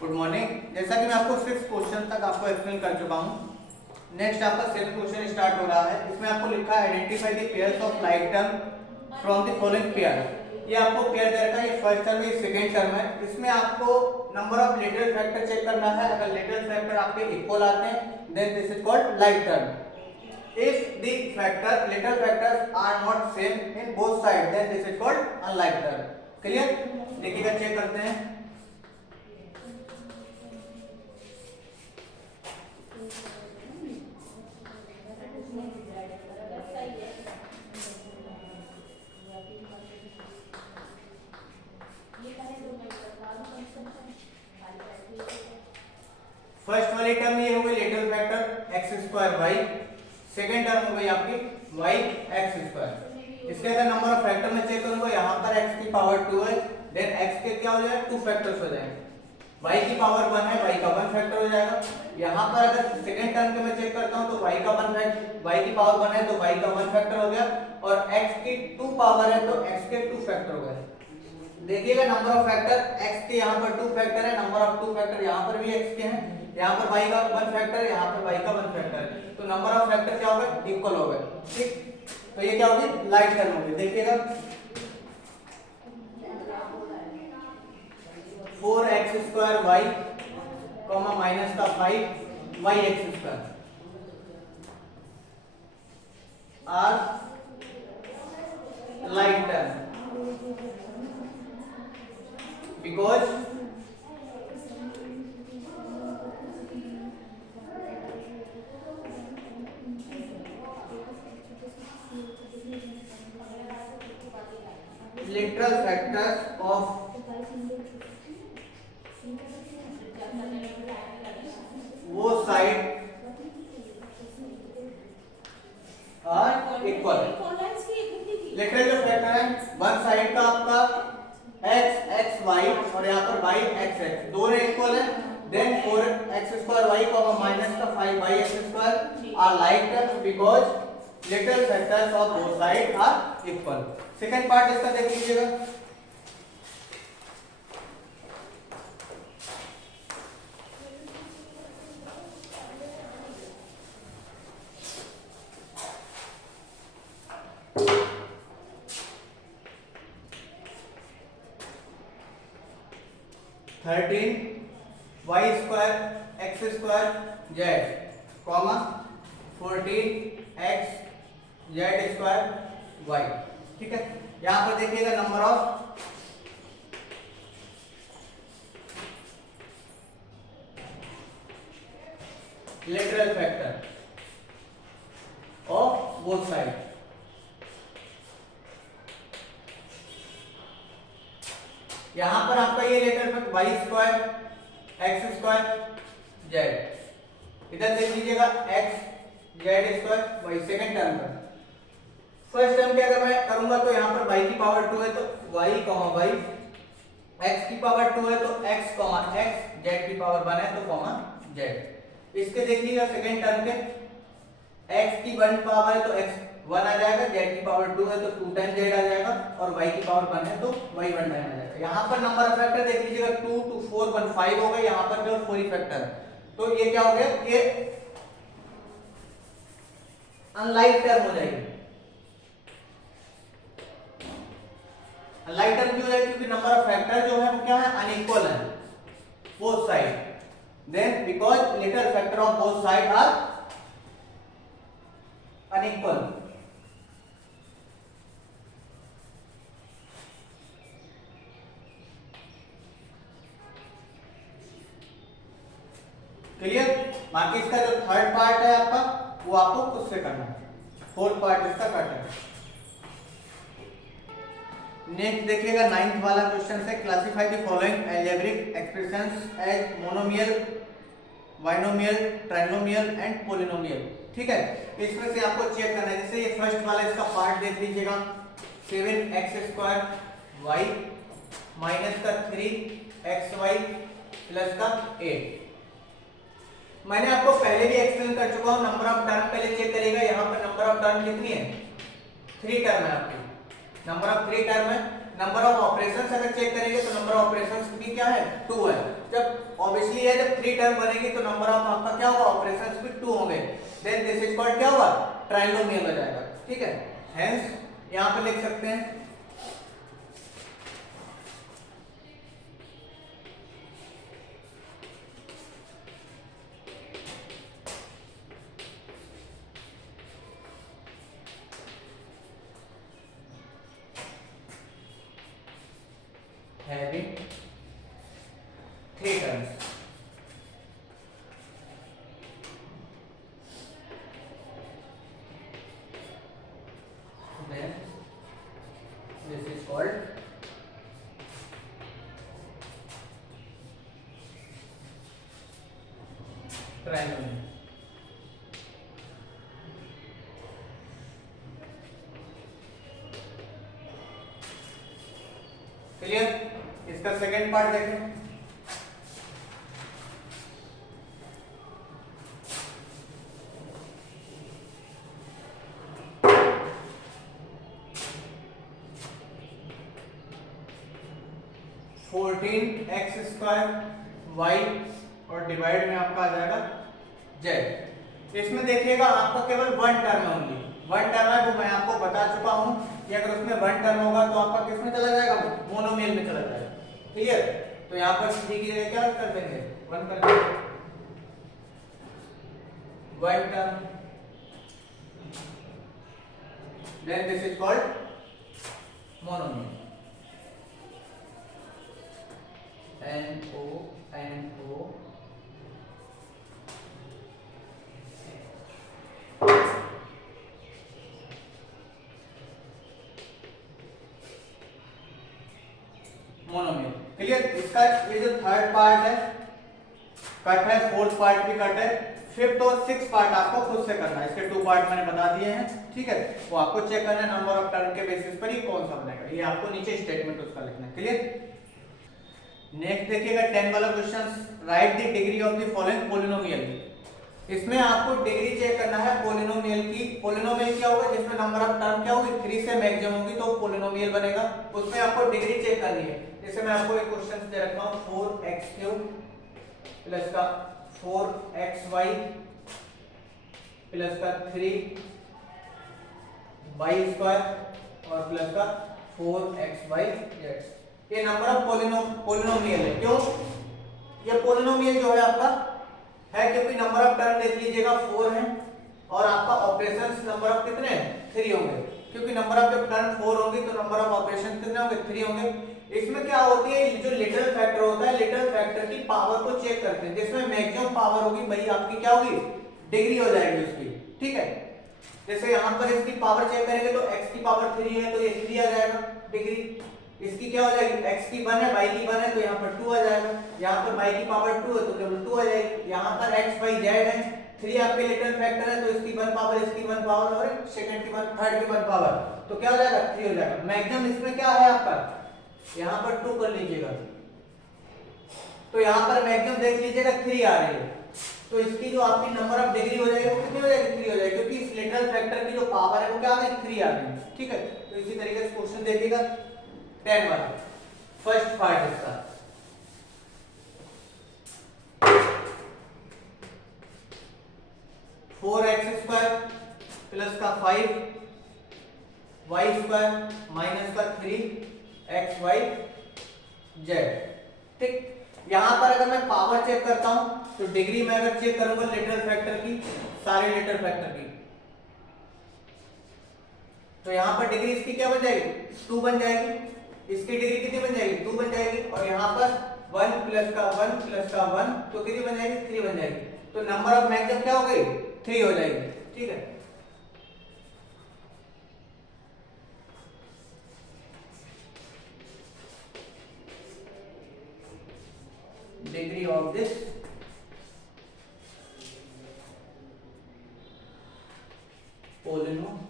Good morning. जैसा कि मैं आपको 6 क्वेश्चन तक आपको एक्सप्लेन कर चुका हूँ। नेक्स्ट आपका 7 क्वेश्चन स्टार्ट हो रहा है। इसमें आपको लिखा है identify the pairs of like term from the following pair. ये आपको पेयर दे रखा है, ये फर्स्ट टर्म, ये सेकंड टर्म है। इसमें आपको number of literal factor check करना है। अगर लिटरल फैक्टर आपके इक्वल आते हैं then this is called like term. If the factor literal factors are not same in both side then this is called unlike term. Clear? देखिएगा, check करते हैं। First वाली टर्म ये हो गई literal factor x square y. Second term हो गई आपकी वाई एक्स स्क्वायर। इसके अंदर नंबर ऑफ फैक्टर में चेक करूंगा, यहाँ पर x की पावर 2 है, देन x के क्या हो जाएगा 2 फैक्टर्स हो जाएंगे। y की पावर 1 है, y का 1 फैक्टर हो जाएगा। यहाँ पर अगर सेकेंड टर्म के मैं चेक करता हूँ तो y का 1 फैक्टर, y की पावर 1 है तो y का 1 फैक्टर हो गया, और x की 2 पावर है तो x के 2 फैक्टर हो गए। देखिएगा नंबर ऑफ फैक्टर x के यहाँ पर 2 फैक्टर है, नंबर ऑफ 2 फैक्टर यहाँ पर भी x के हैं, यहाँ पर y का 1 फैक्टर है, यहाँ पर y का 1 फैक्टर है, तो नंबर ऑफ फैक्टर क्या हो गए इक्वल हो गए। ठीक, तो ये क्या होगी लाइक टर्म होगी। देखिएगा 4x स्क्वायर y माइनस का 5 y x square are like term because literal factors of both side are equal। Literal जो फैक्टर है वन साइड का आपका x x y और यहाँ पर y x x दोनों इक्वल है, then 4x square y minus का 5y x square are like terms because literal factors of both side are equal. Second part इसका देख लीजिएगा। Thirteen y square x square z comma 14 x z square y. ठीक है, यहां पर देखिएगा number of literal factor of both side. यहां पर आपका ये literal factor y square x square z, इधर देख लीजिएगा x z square y. Second term का फर्स्ट टर्म के अगर मैं करूंगा तो यहाँ पर y की पावर 2 है तो y y, x की पावर 2 है तो x x, z की पावर 1 है तो z। इसके देखिएगा सेकंड टर्म के x की 1 पावर है तो x 1 आ जाएगा, z की पावर 2 है तो 2 टाइम z आ जाएगा, और y की पावर 1 है तो y 1 टाइम आ जाएगा। यहाँ पर नंबर ऑफ फैक्टर देख लीजिएगा 2 2 4 1 5 हो गए, यहाँ पर केवल 4 ही फैक्टर है, तो ये क्या हो गया, ये अनलाइक टर्म हो जाएगी। अनलाइक टर्म क्यों है, क्योंकि नंबर ऑफ फैक्टर जो है वो क्या है अनइक्वल है both side, then because literal factor of both side are unequal. Clear? बाकी इसका जो थर्ड पार्ट है आपका वो आपको खुद से करना है, फोर्थ पार्ट इसका कट है। नेक्स्ट देखिएगा 9th वाला क्वेश्चन से, classify the following algebraic expressions as monomial, binomial, trinomial and polynomial. ठीक है, इसमें से आपको चेक करना है। जैसे ये फर्स्ट वाला इसका पार्ट देख लीजिएगा 7x स्क्वायर y माइनस का 3xy प्लस का 8। मैंने आपको पहले भी एक्सप्लेन कर चुका हूं, नंबर ऑफ टर्म पहले चेक करिएगा। यहाँ पर नंबर ऑफ टर्म कितनी है 3 टर्म है आपकी, नंबर ऑफ 3 टर्म है, नंबर ऑफ ऑपरेशंस अगर चेक करेंगे तो नंबर ऑफ ऑपरेशंस भी क्या है 2 है। जब ऑब्वियसली है जब 3 टर्म बनेगी तो नंबर ऑफ आपका क्या होगा ऑपरेशंस भी 2 होंगे। देन दिस इज कॉल्ड क्या होगा ट्राइनोमियल हो जाएगा। ठीक है, हेंस यहां पे लिख सकते हैं having 3 terms। Then this is called trinomial। Clear, इसका सेकंड पार्ट देखें। फोर्टीन एक्स स्क्वायर वाई और डिवाइड में आपका आ जाएगा जेड। इसमें देखिएगा आपका केवल वन टर्म है, ओनली वन टर्म है, वो मैं आपको बता चुका हूं कि अगर उसमें वन टर्म होगा तो आपका किस में चला जाएगा मोनोमियल में चला जाएगा। क्लियर, तो यहाँ पर थ्री की जगह क्या कर देंगे वन कर देंगे one term. Then this is called monomial. NO monomial. Clear, इसका ये जो थर्ड पार्ट है कट है, फोर्थ पार्ट भी कट है, फिफ्थ और सिक्स पार्ट आपको खुद से करना है। इसके 2 पार्ट मैंने बता दिए हैं। ठीक है, वो आपको चेक करना है नंबर ऑफ टर्म के बेसिस पर ही कौन सा बनेगा, ये आपको नीचे स्टेटमेंट उसका लिखना है। क्लियर, नेक्स्ट देखिएगा 10 वाला question, right the degree of the following polynomial. इसमें आपको डिग्री चेक करना है पॉलिनोमियल की। पॉलिनोमियल क्या होगा जिसमें नंबर ऑफ टर्म क्या होगी 3 से मैक्सिमम होगी तो पॉलिनोमियल बनेगा, उसमें आपको डिग्री चेक करनी है। जैसे मैं आपको एक क्वेश्चन दे रखा हूं 4x³ प्लस का 4xy प्लस का 3y² और प्लस का 4xyz। ये नंबर ऑफ पॉलिनोमियल है। क्यों ये पॉलिनोमियल जो है आपका है क्योंकि नंबर ऑफ टर्म देख लीजिएगा 4 है और आपका ऑपरेशंस नंबर ऑफ कितने हैं 3 होंगे, क्योंकि नंबर ऑफ जब टर्म 4 होंगी तो नंबर ऑफ ऑपरेशन कितने होंगे 3 होंगे। इसमें क्या होती है जो लिटरल फैक्टर होता है, लिटरल फैक्टर की पावर को चेक करते हैं, जिसमें मैक्सिमम पावर होगी वही आपकी क्या होगी डिग्री हो जाएगी उसकी। ठीक है, जैसे यहाँ पर इसकी पावर चेक करेंगे तो x की पावर 3 है तो ये 3 आ जाएगा डिग्री। इसकी क्या हो जाएगी x की 1 है y की 1 है तो यहाँ पर 2 आ जाएगा। यहाँ पर y की पावर 2 है तो केवल 2 आ जाएगी। यहाँ पर x y z है 3 आपके लिटरल फैक्टर है तो इसकी 1 पावर इसकी 1 पावर और सेकंड की 1 थर्ड की 1 पावर तो क्या हो जाएगा 3 हो जाएगा। मैक्सिमम इसमें क्या है आपका यहाँ पर 2 कर लीजिएगा तो यहाँ पर मैक्सिमम देख लीजिएगा 3 आ रही है तो इसकी जो आपकी नंबर ऑफ डिग्री हो जाएगी वो कितनी हो जाएगी 3 हो जाएगी, क्योंकि इस लिटरल फैक्टर की जो पावर है वो क्या आ गई 3 आ गई। ठीक है, तो इसी तरीके से क्वेश्चन देखिएगा 10 वाला फर्स्ट पार्ट इसका 4x² प्लस का 5y² माइनस का 3xyz। ठीक, यहां पर अगर मैं पावर चेक करता हूं तो डिग्री में अगर चेक करूंगा लिटरल फैक्टर की सारे लिटरल फैक्टर की तो यहां पर डिग्री इसकी क्या बन जाएगी 2 बन जाएगी, इसकी डिग्री कितनी बन जाएगी 2 बन जाएगी और यहां पर 1 प्लस का 1 प्लस का 1 तो कितनी बन जाएगी 3 बन जाएगी। तो नंबर ऑफ मैक्सिमम क्या हो गई 3 हो जाएगी। ठीक है, डिग्री ऑफ दिस पोलिनोमियल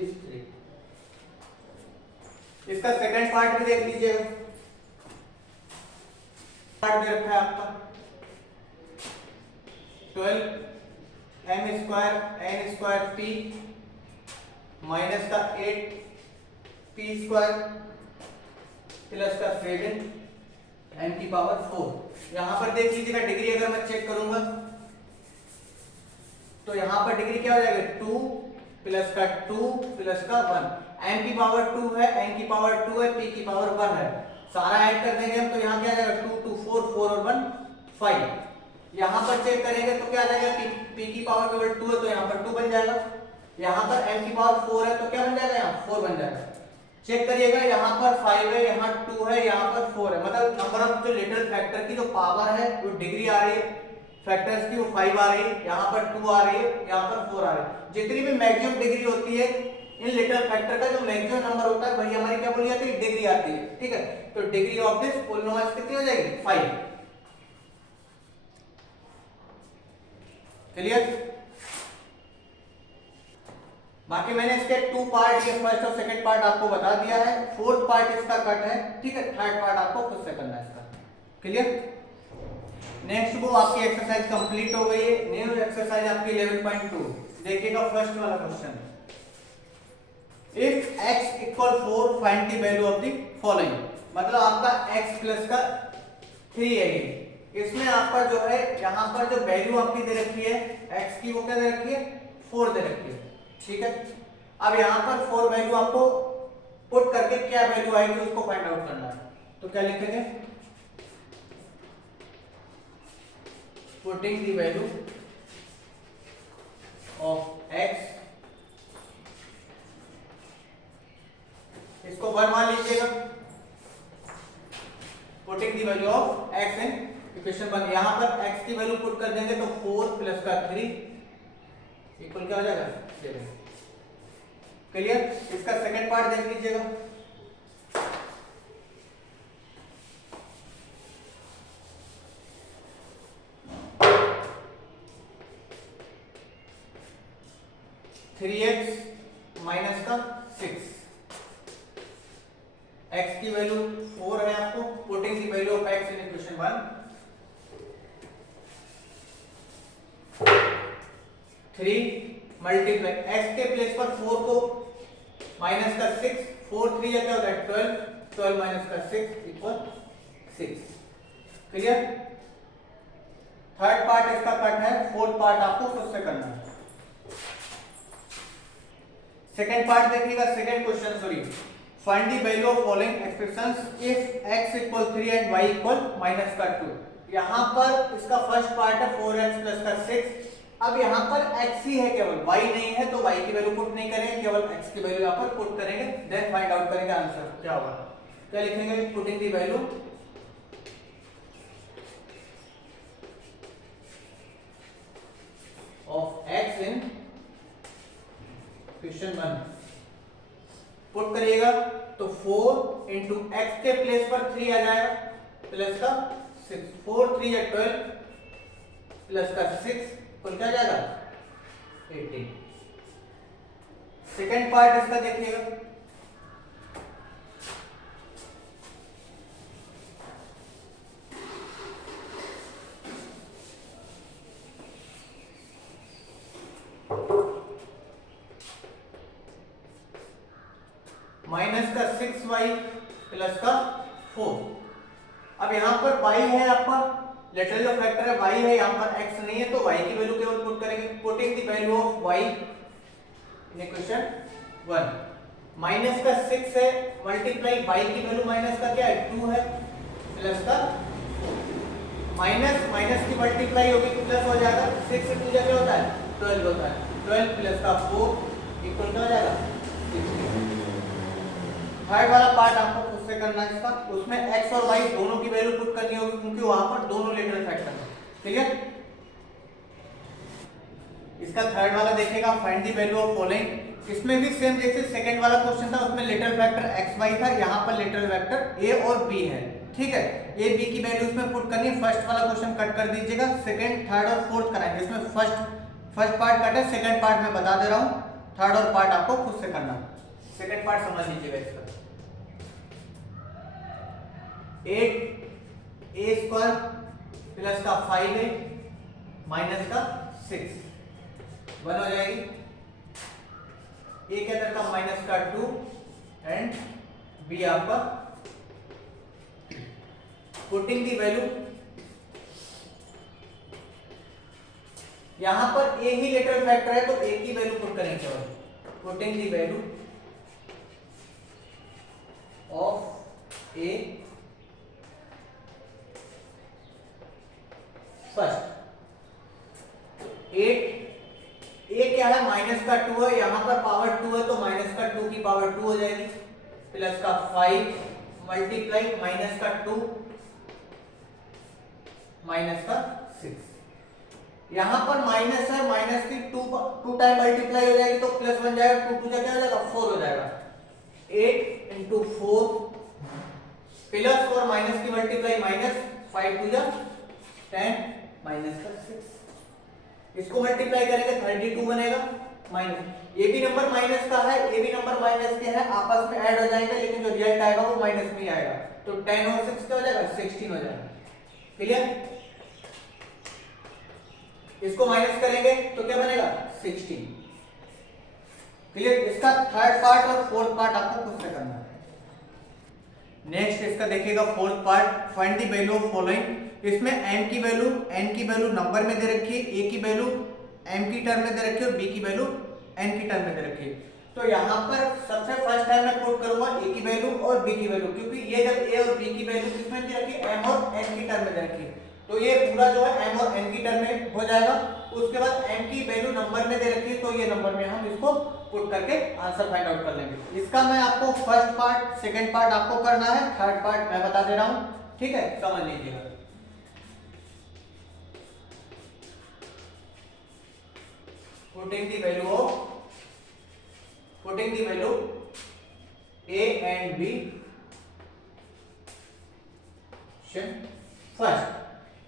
इस 3। इसका सेकंड पार्ट भी देख लीजिएगा, पार्ट दे रखा है आपका 12 m square n square p minus का 8 पी स्क्वायर प्लस का 7 एन की पावर 4। यहां पर देख लीजिएगा डिग्री अगर मैं चेक करूंगा तो यहां पर डिग्री क्या हो जाएगा 2 प्लस का 2 प्लस का 1। एन की पावर 2 है, एन की पावर 2 है, पी की पावर 1 है। सारा ऐड कर देंगे हम तो यहाँ क्या आ जाएगा 2 2 4 4 और 1 5। यहाँ पर चेक करेंगे तो क्या आ जाएगा पी की पावर केवल 2 है तो यहाँ पर 2 बन जाएगा। यहाँ पर एन की पावर 4 है तो क्या बन जाएगा यहाँ 4 बन जाएगा। चेक करिएगा यहाँ पर 5 है, यहाँ 2 है, यहाँ पर 4 है। मतलब नंबर ऑफ जो लिटिल फैक्टर की जो पावर है वो डिग्री आ रही है फैक्टर्स की वो 5 आ रही है, यहाँ पर 2 आ रही है, यहाँ पर 4 आ रही है। जितनी भी मैक्सिमम डिग्री होती है इन लिटिल फैक्टर का जो मैक्सिमम नंबर होता है वही हमारी क्या बोली जाती है डिग्री आती है। ठीक है, तो डिग्री ऑफ दिस पोलिनोमियल कितनी हो जाएगी 5। क्लियर? बाकी मैंने इसके 2 पार्ट ये फर्स्ट और सेकंड पार्ट आपको बता दिया है। फोर्थ पार्ट इसका कट है। ठीक है, थर्ड पार्ट आपको खुद से करना है इसका। क्लियर? नेक्स्ट वो आपकी एक्सरसाइज कंप्लीट हो गई है। न्यू एक्सरसाइज आपकी 11.2 देखिएगा। फर्स्ट वाला question, if x equal 4 find the value of the following. मतलब आपका x प्लस का 3 है ये। इसमें आपका जो है यहाँ पर जो वैल्यू आपकी दे रखी है x की वो क्या दे रखी है 4 दे रखी है। ठीक है, अब यहाँ पर 4 वैल्यू आपको पुट करके क्या वैल्यू आएगी उसको फाइंड आउट करना है। तो क्या लिखेंगे putting the value of x, इसको 1 मान लीजिएगा। Putting the value of x in equation 1। यहां पर x की वैल्यू पुट कर देंगे तो 4 प्लस का 3 इक्वल क्या हो जाएगा 7। क्लियर? इसका सेकंड पार्ट देख लीजिएगा। थ्री एक्स माइनस का 6, x की वैल्यू 4 है आपको। Putting the value of x in equation 1, 3 multiply x के प्लेस पर 4 को माइनस का 6, 4 3 क्या होता है 12, 12 माइनस का 6 इक्वल 6। क्लियर? थर्ड पार्ट इसका कट है, फोर्थ पार्ट आपको खुद से करना है। सेकंड पार्ट देखिएगा, second question sorry, find the value of following expressions if x equal 3 and y equal minus का 2। यहां पर इसका फर्स्ट पार्ट है 4x प्लस का 6। अब यहां पर x ही है केवल, y नहीं है तो y की वैल्यू पुट नहीं करेंगे, केवल x की वैल्यू यहां पर पुट करेंगे, देन फाइंड आउट करेंगे आंसर क्या होगा। क्या लिखेंगे putting the value of x in equation 1। Put करिएगा तो 4 इंटू एक्स के प्लेस पर 3 आ जाएगा प्लस का 6, 4 3 या 12 प्लस का 6 कुल क्या जाएगा 18। सेकंड पार्ट इसका देखिएगा, माइनस का 6y प्लस का 4। अब यहां पर y है आपका लिटिल जो फैक्टर है y है, यहां पर x नहीं है तो y की वैल्यू केवल पुट करेंगे। Putting the value of y in equation 1, minus का 6 है मल्टीप्लाई y की वैल्यू माइनस का क्या है 2 है प्लस का माइनस माइनस की मल्टीप्लाई होगी तो प्लस हो जाएगा। 6 से 2 क्या होता है 12 होता है, 12 प्लस का 4 इक्वल क्या हो जाएगा 16। थर्ड वाला पार्ट आपको खुद से करना है इसका, उसमें x और y दोनों की वैल्यू पुट करनी होगी क्योंकि वहां पर दोनों लिटिल फैक्टर है। क्लियर? इसका थर्ड वाला देखिएगा find the value of following. इसमें भी सेम जैसे सेकंड वाला क्वेश्चन था उसमें लिटिल फैक्टर x y था, यहाँ पर लिटिल फैक्टर a और b है। ठीक है, a b की वैल्यू इसमें पुट करनी है। फर्स्ट वाला क्वेश्चन कट कर दीजिएगा, सेकंड थर्ड और फोर्थ कराएंगे। इसमें फर्स्ट पार्ट कट है, सेकंड पार्ट में बता दे रहा हूँ, थर्ड और पार्ट आपको खुद से करना है। सेकंड पार्ट समझ लीजिएगा इसका। 8a² प्लस का 5a माइनस का 6 1 हो जाएगी, ए के अंदर का माइनस का 2 एंड बी आपका, पुटिंग दी वैल्यू, यहां पर ए ही लेटरल फैक्टर है तो ए की वैल्यू पुट करेंगे केवल, putting the value of A first, 8, ए क्या है माइनस का 2 है, यहां पर पावर 2 है तो माइनस का 2 की पावर 2 हो जाएगी, प्लस का 5 मल्टीप्लाई माइनस का 2 माइनस का 6, यहां पर माइनस है, माइनस की 2 टाइम मल्टीप्लाई हो जाएगी तो प्लस बन जाएगा, 2 2 क्या हो जाएगा 4 हो जाएगा, 8 into 4 प्लस और माइनस की मल्टीप्लाई माइनस, 5 2 जा 10 माइनस का 6, इसको मल्टीप्लाई करेंगे 32 बनेगा, माइनस ए भी नंबर माइनस का है, ए भी नंबर माइनस के हैं, आपस में ऐड हो जाएंगे लेकिन जो रिजल्ट आएगा वो माइनस में ही आएगा, तो 10 और 6 क्या हो जाएगा 16 हो जाएगा, क्लियर, इसको माइनस करेंगे तो क्या बनेगा 16, क्लियर, इसका थर्ड पार्ट और फोर्थ पार्ट आपको खुद से करना है। नेक्स्ट इसका देखिएगा fourth part, find the value of following, इसमें n की वैल्यू नंबर में दे रखी है, a की वैल्यू m की टर्म में दे रखी है और b की वैल्यू n की टर्म में दे रखी है, तो यहाँ पर सबसे फर्स्ट टाइम मैं पुट करूंगा a की वैल्यू और b की वैल्यू, क्योंकि ये जब a और b की वैल्यू किसमें दे रखी है m और n की टर्म में दे रखी है, तो ये पूरा जो है m और n की टर्म में हो जाएगा, उसके बाद m की वैल्यू नंबर में दे रखी है तो ये नंबर में हम इसको पुट करके आंसर फाइंड आउट कर लेंगे। इसका मैं आपको फर्स्ट पार्ट सेकंड पार्ट आपको करना है, थर्ड पार्ट मैं बता दे रहा हूं, ठीक है, समझ लीजिएगा। putting the value a and b first,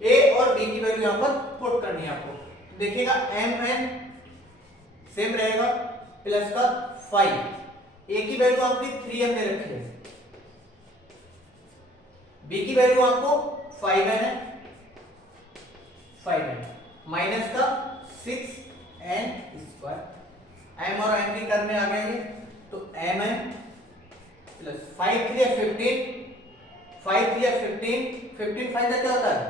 a और b की वैल्यू यहां पर पुट करनी है आपको, देखिएगा m n सेम रहेगा प्लस का 5, a की वैल्यू आपकी 3m दे रखी है, b की वैल्यू आपको 5n है, 5n माइनस का 6n स्क्वायर, m और n की टर्म में आ गए तो mn प्लस 5 3 15, 5 3 15, 15 5 का क्या होता है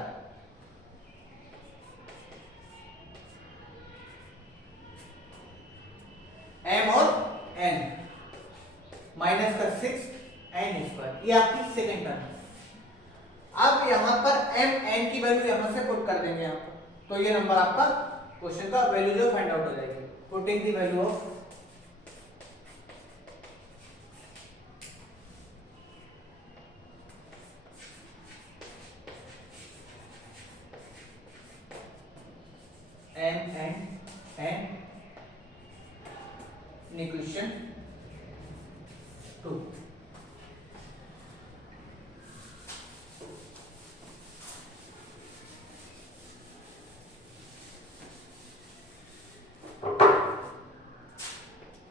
m और n माइनस का 6n स्क्वायर, ये आपकी सेकंड टर्म है। अब यहां पर m n की वैल्यू यहां से पुट कर देंगे यहां पर, तो ये नंबर आपका क्वेश्चन का वैल्यू जो फाइंड आउट हो जाएगी, putting the value of m and n in equation 2,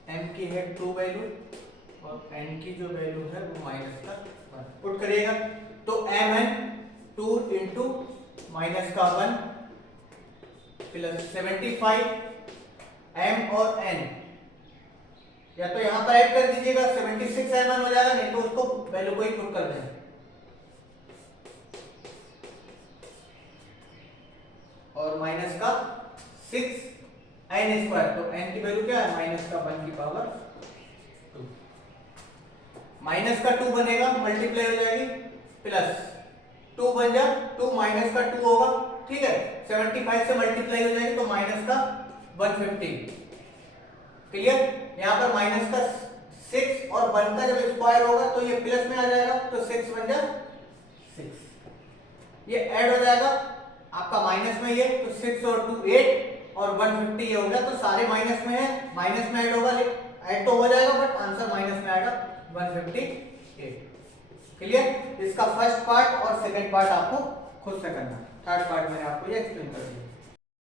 m की है 2 वैल्यू और n की जो वैल्यू है वो माइनस का 1, पुट करिएगा तो mn 2 इंटू माइनस का 1 प्लस 75 m और n, या तो यहां पर ऐड कर दीजिएगा 76 mn हो जाएगा, नहीं तो उसको वैल्यू को ही पुट कर दें, और माइनस का 6n स्क्वायर, तो n की वैल्यू क्या है माइनस का 1 की पावर 2, माइनस का 2 बनेगा मल्टीप्लाई हो जाएगी, प्लस 2 बन जा 2 माइनस का 2 होगा, ठीक है, 75 से मल्टीप्लाई हो जाएगी तो माइनस का 150, क्लियर, यहाँ पर माइनस का 6 और 1 का जब स्क्वायर होगा तो ये प्लस में आ जाएगा, तो 6 बन जा 6, ये ऐड हो जाएगा आपका माइनस में, ये तो 6 और 2 8 और 150 ये हो गया, तो सारे माइनस में है, माइनस में ऐड होगा, ऐड तो हो जाएगा बट आंसर माइनस में आएगा 158, क्लियर। इसका फर्स्ट पार्ट और सेकंड पार्ट आपको खुद से करना है, थर्ड पार्ट मैंने आपको ये एक्सप्लेन कर दिया।